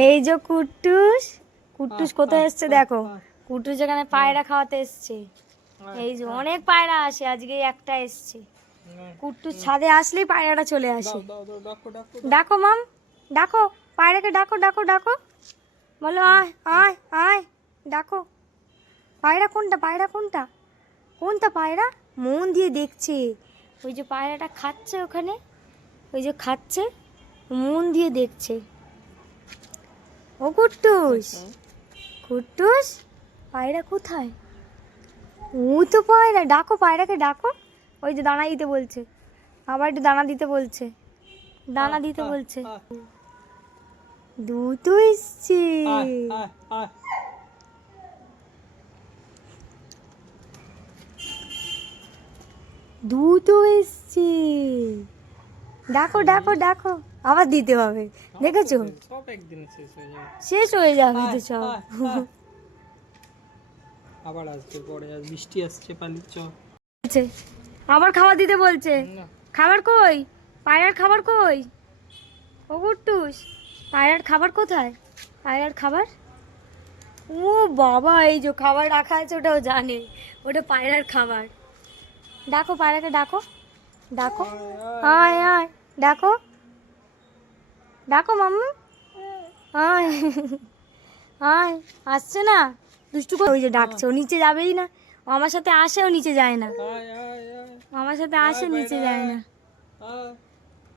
এই যে কুট্টুস কুট্টুস কোথায় এসছে দেখো। কুট্টুস এখানে পায়রা খাওয়াতে এসছে। এই যে অনেক পায়রা আসে আজকে একটা এসছে। কুট্টুস ছাদে আসলেই পায়রাটা চলে আসে। ডাকো মাম ডাকো পায়রাকে ডাকো ডাকো ডাকো। বলো আয় আয় আয় ডাকো। পায়রা কোনটা পায়রা কোনটা? কোনটা পায়রা? মন দিয়ে দেখছে। ওই যে পায়রাটা খাচ্ছে ওখানে ওই যে খাচ্ছে মন দিয়ে দেখছে। ও কুট্টুস। কুট্টুস পায়রা কোথায়? ও তো পায়রা ডাকো পায়রাকে ডাকো। ওই যে দানা দিতে বলছে। আবার একটু দানা দিতে বলছে। দানা দিতে বলছে। দুটো এসছে। দুটো এসছে। ডাকো ডাকো ডাকো। আবার দিতে হবে। দেখেছ? সব একদিনে শেষ হয়ে যাবে। শেষ হয়ে যাবে তো সব। আবার আসবে পরে আজ বৃষ্টি আসছে পানির চ। আবার খাবার দিতে বলছে। খাবার কই? পায়রার খাবার কই? ও গুট্টুস পায়রার খাবার কোথায়? পায়রার খাবার? ও বাবা এই যে খাবার রাখা আছে ওটাও জানে। ওটা পায়রার খাবার। ডাকো পায়রাকে ডাকো। ডাকো। আয় আয় ডাকো। ডাকো মাম্মু। হ্যাঁ আয় আসছে না? দুষ্টু করে ওই যে ডাকছে ও নিচে যাবেই না। ও আমার সাথে আসে ও নিচে যায় না। আমার সাথে আসে নিচে যায় না।